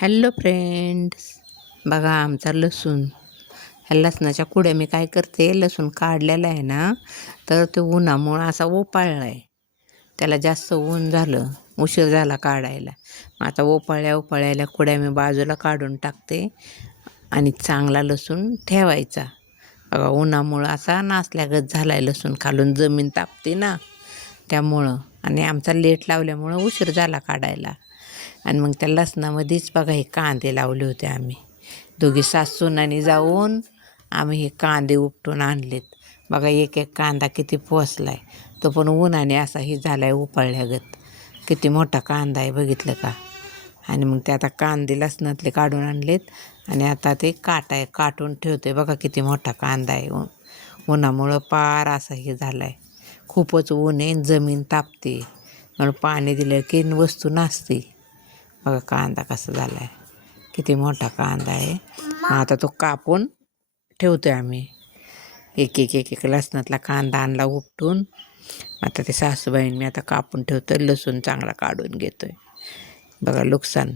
Hello friends, बघा आमचा लसूण. ह्या लसणाच्या कुड्या मी काय करते, लसूण काढलेला आहे ना, तर ते उन्हामुळं असा ओपाळला आहे. त्याला जास्त ऊन झालं, उशीर झाला काढायला. मग आता ओपाळल्या कुड्या मी बाजूला काढून टाकते आणि चांगला लसूण ठेवायचा. बघा उन्हामुळं असा नासल्यागत झाला आहे लसूण, खालून जमीन तापते ना त्यामुळं, आणि आमचा लेट लावल्यामुळं उशीर झाला काढायला. आणि मग त्या लसणामध्येच बघा हे कांदे लावले होते आम्ही दोघी सासूनानी जाऊन. आम्ही हे कांदे उपटून आणलेत. बघा एक एक कांदा किती पोचला आहे, तो पण उन्हाने असा ही झाला आहे उपाळल्यागत. किती मोठा कांदा आहे बघितलं का. आणि मग ते आता कांदे लसणातले काढून आणलेत आणि आता ते काटून ठेवते. बघा किती मोठा कांदा आहे. उन्हामुळं पार असा हे झाला आहे. खूपच ऊन आहे, जमीन तापते, म्हणून पाणी दिलं की वस्तू नासते. बघा कांदा कसा झाला आहे, किती मोठा कांदा आहे. मग आता तो कापून ठेवतो आहे आम्ही. एक लसणातला कांदा आणला उपटून. आता ते सासूबाईंनी मी आता कापून ठेवतो. लसूण चांगला काढून घेतो आहे. बघा नुकसान